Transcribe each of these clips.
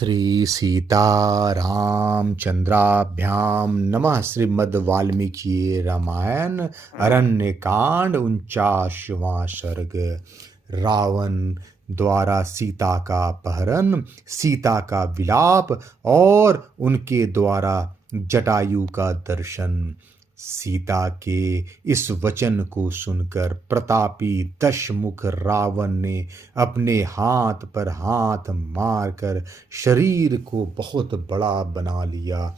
श्री सीतारामचंद्राभ्याम नमः। श्रीमद् वाल्मीकि रामायण अरण्य कांड 49वां सर्ग। रावण द्वारा सीता का अपहरण, सीता का विलाप और उनके द्वारा जटायु का दर्शन। सीता के इस वचन को सुनकर प्रतापी दशमुख रावण ने अपने हाथ पर हाथ मारकर शरीर को बहुत बड़ा बना लिया।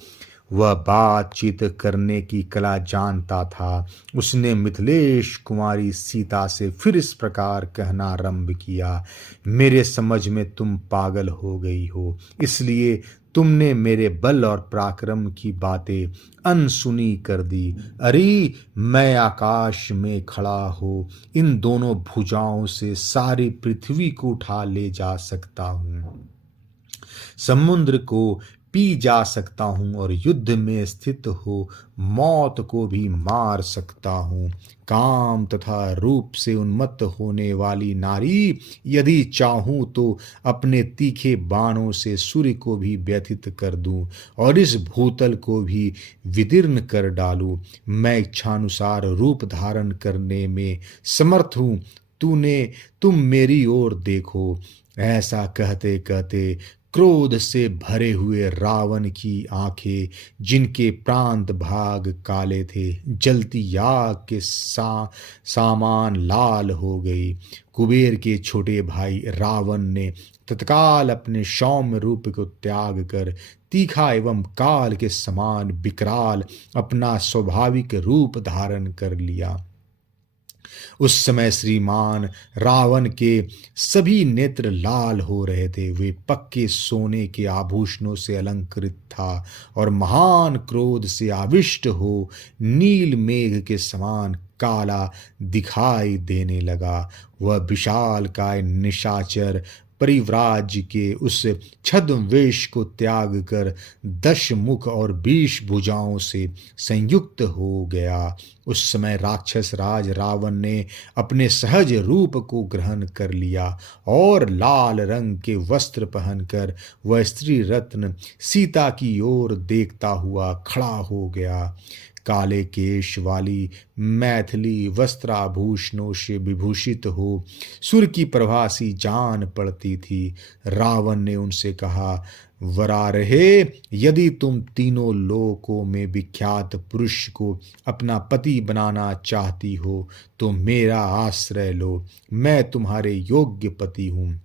वह बातचीत करने की कला जानता था। उसने मिथिलेश कुमारी सीता से फिर इस प्रकार कहना आरंभ किया, मेरे समझ में तुम पागल हो गई हो, इसलिए तुमने मेरे बल और पराक्रम की बातें अनसुनी कर दी। अरे मैं आकाश में खड़ा हो इन दोनों भुजाओं से सारी पृथ्वी को उठा ले जा सकता हूँ, समुद्र को पी जा सकता हूँ और युद्ध में स्थित हो मौत को भी मार सकता हूँ। काम तथा रूप से उन्मत्त होने वाली नारी यदि चाहूं तो अपने तीखे बाणों से सूर्य को भी व्यथित कर दूं और इस भूतल को भी विदीर्ण कर डालूं। मैं इच्छानुसार रूप धारण करने में समर्थ हूं। तुम मेरी ओर देखो। ऐसा कहते कहते क्रोध से भरे हुए रावण की आंखें, जिनके प्रांत भाग काले थे, जलती आग के सामान लाल हो गई। कुबेर के छोटे भाई रावण ने तत्काल अपने सौम्य रूप को त्याग कर तीखा एवं काल के समान विकराल अपना स्वाभाविक रूप धारण कर लिया। उस समय श्रीमान रावण के सभी नेत्र लाल हो रहे थे। वे पक्के सोने के आभूषणों से अलंकृत था और महान क्रोध से आविष्ट हो नील मेघ के समान काला दिखाई देने लगा। वह विशाल काय निशाचर परिव्राज के उस छद्मवेश को त्याग कर 10 मुख और 20 भुजाओं से संयुक्त हो गया। उस समय राक्षस राज रावण ने अपने सहज रूप को ग्रहण कर लिया और लाल रंग के वस्त्र पहनकर वह स्त्री रत्न सीता की ओर देखता हुआ खड़ा हो गया। काले केश वाली मैथिली वस्त्राभूषणों से विभूषित हो सूर्य की प्रभा सी जान पड़ती थी। रावण ने उनसे कहा, वरारहे, यदि तुम तीनों लोकों में विख्यात पुरुष को अपना पति बनाना चाहती हो तो मेरा आश्रय लो। मैं तुम्हारे योग्य पति हूँ।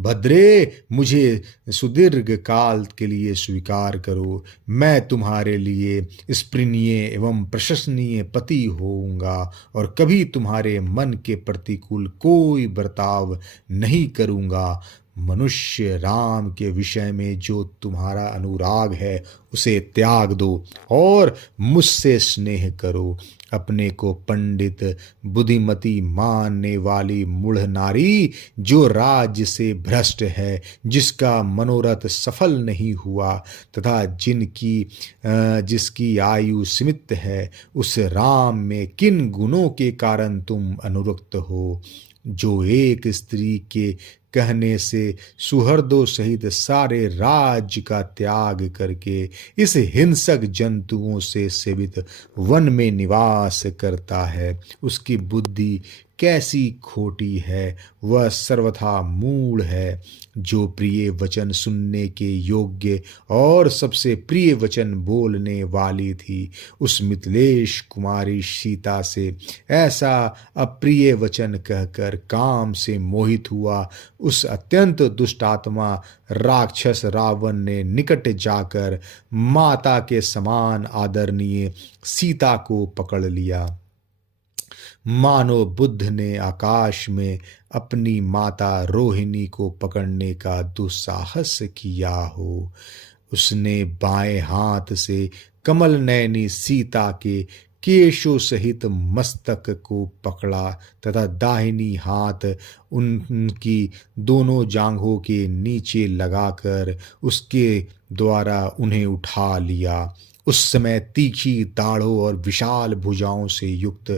भद्रे, मुझे सुदीर्घ काल के लिए स्वीकार करो। मैं तुम्हारे लिए स्प्रिनीय एवं प्रशंसनीय पति होऊंगा और कभी तुम्हारे मन के प्रतिकूल कोई बर्ताव नहीं करूंगा। मनुष्य राम के विषय में जो तुम्हारा अनुराग है उसे त्याग दो और मुझसे स्नेह करो। अपने को पंडित बुद्धिमती मानने वाली मूढ़ नारी जो राज्य से भ्रष्ट है, जिसका मनोरथ सफल नहीं हुआ तथा जिसकी आयु सीमित है, उस राम में किन गुणों के कारण तुम अनुरक्त हो, जो एक स्त्री के कहने से सुहृदों सहित सारे राज्य का त्याग करके इस हिंसक जंतुओं से सेवित वन में निवास करता है। उसकी बुद्धि कैसी खोटी है, वह सर्वथा मूढ़ है। जो प्रिय वचन सुनने के योग्य और सबसे प्रिय वचन बोलने वाली थी, उस मिथिलेश कुमारी सीता से ऐसा अप्रिय वचन कहकर काम से मोहित हुआ उस अत्यंत दुष्टात्मा राक्षस रावण ने निकट जाकर माता के समान आदरणीय सीता को पकड़ लिया, मानो बुद्ध ने आकाश में अपनी माता रोहिणी को पकड़ने का दुस्साहस किया हो। उसने बाएं हाथ से कमल नयनी सीता के केशों सहित मस्तक को पकड़ा तथा दाहिनी हाथ उनकी दोनों जांघों के नीचे लगाकर उसके द्वारा उन्हें उठा लिया। उस समय तीखी दाढ़ों और विशाल भुजाओं से युक्त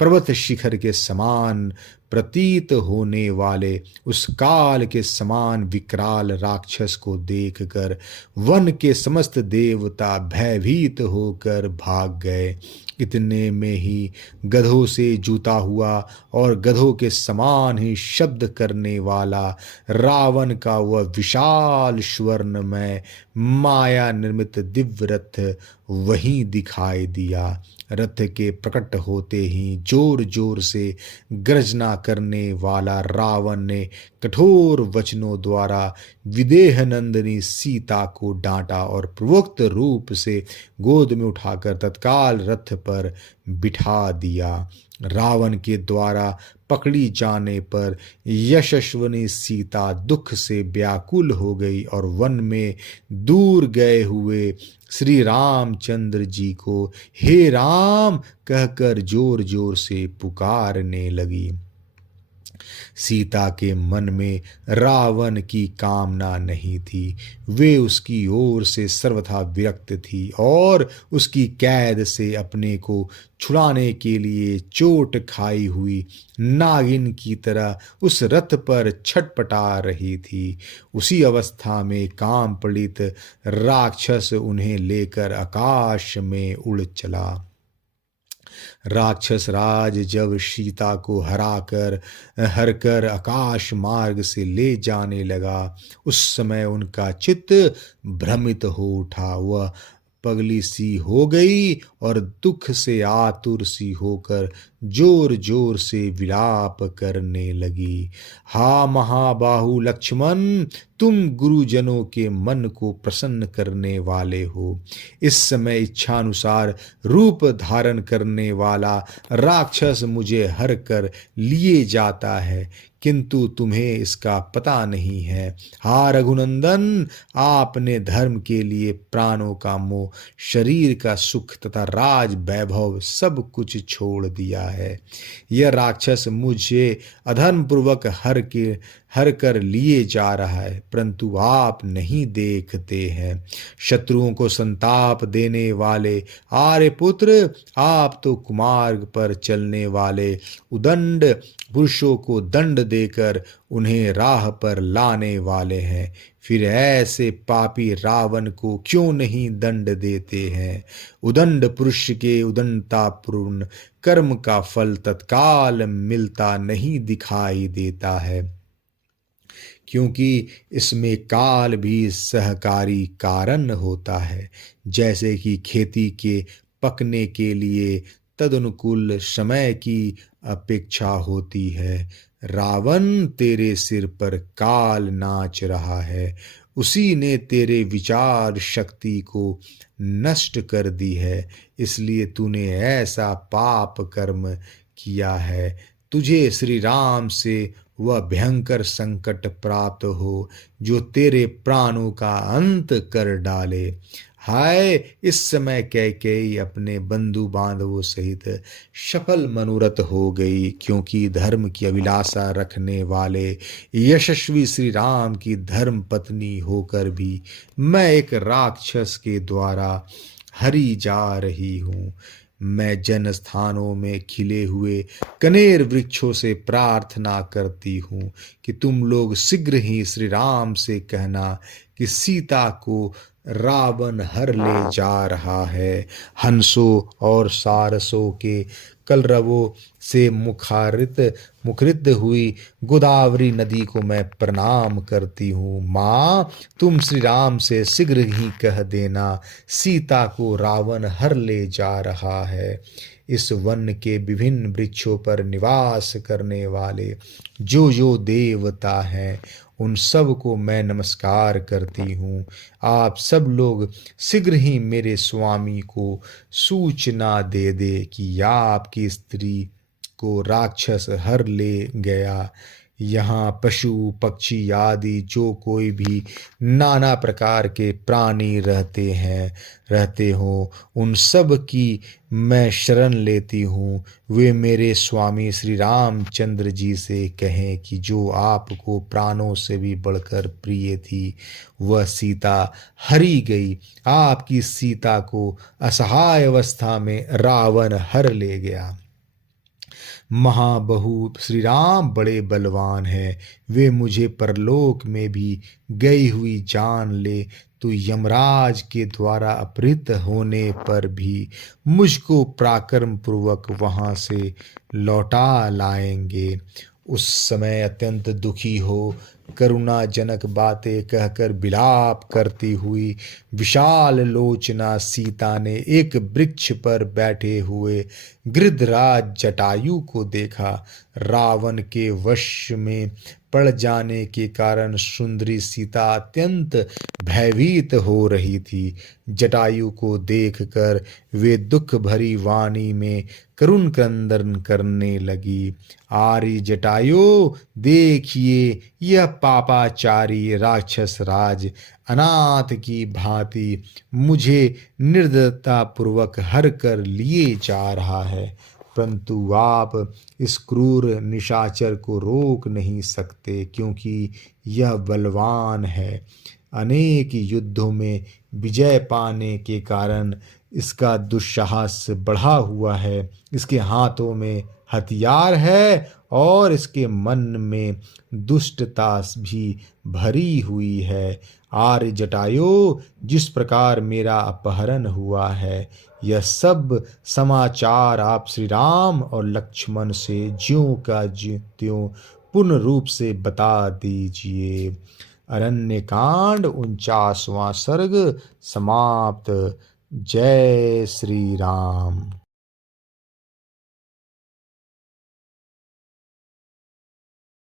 पर्वत शिखर के समान प्रतीत होने वाले उस काल के समान विकराल राक्षस को देखकर वन के समस्त देवता भयभीत होकर भाग गए। इतने में ही गधों से जूता हुआ और गधों के समान ही शब्द करने वाला रावण का वह विशाल स्वर्णमय माया निर्मित दिव्य रथ वहीं दिखाई दिया। रथ के प्रकट होते ही जोर जोर से गर्जना करने वाला रावण ने कठोर वचनों द्वारा विदेह नंदिनी सीता को डांटा और पूर्वोक्त रूप से गोद में उठाकर तत्काल रथ पर बिठा दिया। रावण के द्वारा पकड़ी जाने पर यशस्विनी सीता दुख से व्याकुल हो गई और वन में दूर गए हुए श्री रामचंद्र जी को हे राम कहकर जोर जोर से पुकारने लगी। सीता के मन में रावण की कामना नहीं थी, वे उसकी ओर से सर्वथा विरक्त थी और उसकी कैद से अपने को छुड़ाने के लिए चोट खाई हुई नागिन की तरह उस रथ पर छटपटा रही थी। उसी अवस्था में काम पीड़ित राक्षस उन्हें लेकर आकाश में उड़ चला। राक्षस राज जब सीता को हरकर आकाश मार्ग से ले जाने लगा, उस समय उनका चित्त भ्रमित हो उठा। वह पगली सी हो गई और दुख से आतुर सी होकर जोर जोर से विलाप करने लगी। हा महाबाहु लक्ष्मण, तुम गुरुजनों के मन को प्रसन्न करने वाले हो। इस समय इच्छानुसार रूप धारण करने वाला राक्षस मुझे हर कर लिए जाता है, किंतु तुम्हें इसका पता नहीं है। हा रघुनंदन, आपने धर्म के लिए प्राणों का मोह, शरीर का सुख तथा राज वैभव सब कुछ छोड़ दिया है। यह राक्षस मुझे अधर्म पूर्वक हर कर लिए जा रहा है, परंतु आप नहीं देखते हैं। शत्रुओं को संताप देने वाले आर्यपुत्र, आप तो कुमार्ग पर चलने वाले उदंड पुरुषों को दंड देकर उन्हें राह पर लाने वाले हैं। फिर ऐसे पापी रावण को क्यों नहीं दंड देते हैं। उदंड पुरुष के उदंडतापूर्ण कर्म का फल तत्काल मिलता नहीं दिखाई देता है, क्योंकि इसमें काल भी सहकारी कारण होता है। जैसे कि खेती के पकने के लिए तदनुकूल समय की अपेक्षा होती है, रावण तेरे सिर पर काल नाच रहा है। उसी ने तेरे विचार शक्ति को नष्ट कर दी है, इसलिए तूने ऐसा पाप कर्म किया है। तुझे श्री राम से वह भयंकर संकट प्राप्त हो जो तेरे प्राणों का अंत कर डाले। हाय, इस समय कैकेयी अपने बंधु बांधवों सहित सफल मनोरथ हो गई, क्योंकि धर्म की अभिलाषा रखने वाले यशस्वी श्री राम की धर्म पत्नी होकर भी मैं एक राक्षस के द्वारा हरी जा रही हूँ। मैं जन स्थानों में खिले हुए कनेर वृक्षों से प्रार्थना करती हूँ कि तुम लोग शीघ्र ही श्री राम से कहना कि सीता को रावण हर ले जा रहा है। हंसों और सारसों के कलरवों से मुखरित हुई गोदावरी नदी को मैं प्रणाम करती हूँ। माँ, तुम श्री राम से शीघ्र ही कह देना, सीता को रावण हर ले जा रहा है। इस वन के विभिन्न वृक्षों पर निवास करने वाले जो जो देवता हैं, उन सब को मैं नमस्कार करती हूँ। आप सब लोग शीघ्र ही मेरे स्वामी को सूचना दे दे कि आपकी स्त्री को राक्षस हर ले गया। यहाँ पशु पक्षी आदि जो कोई भी नाना प्रकार के प्राणी रहते हो, उन सब की मैं शरण लेती हूँ। वे मेरे स्वामी श्री रामचंद्र जी से कहें कि जो आपको प्राणों से भी बढ़कर प्रिय थी, वह सीता हरी गई। आपकी सीता को असहाय अवस्था में रावण हर ले गया। महाबहू श्री राम बड़े बलवान है, वे मुझे परलोक में भी गई हुई जान ले तो यमराज के द्वारा अपहृत होने पर भी मुझको पराक्रम पूर्वक वहां से लौटा लाएंगे। उस समय अत्यंत दुखी हो करुणाजनक बातें कहकर विलाप करती हुई विशाल लोचना सीता ने एक वृक्ष पर बैठे हुए गृधराज जटायु को देखा। रावण के वश में पड़ जाने के कारण सुंदरी सीता अत्यंत भयभीत हो रही थी। जटायु को देखकर वे दुख भरी वाणी में करुण क्रंदन करने लगी। आर्य जटायु, देखिए यह पापाचारी राक्षस राज अनाथ की भांति मुझे निर्दयता पूर्वक हर कर लिए जा रहा है, परंतु आप इस क्रूर निशाचर को रोक नहीं सकते क्योंकि यह बलवान है। अनेक युद्धों में विजय पाने के कारण इसका दुस्साहस बढ़ा हुआ है। इसके हाथों में हथियार है और इसके मन में दुष्टता भी भरी हुई है। आर्य जटायु, जिस प्रकार मेरा अपहरण हुआ है, यह सब समाचार आप श्री राम और लक्ष्मण से ज्यों का त्यों पूर्ण रूप से बता दीजिए। अरण्यकांड 49वां सर्ग समाप्त। जय श्री राम।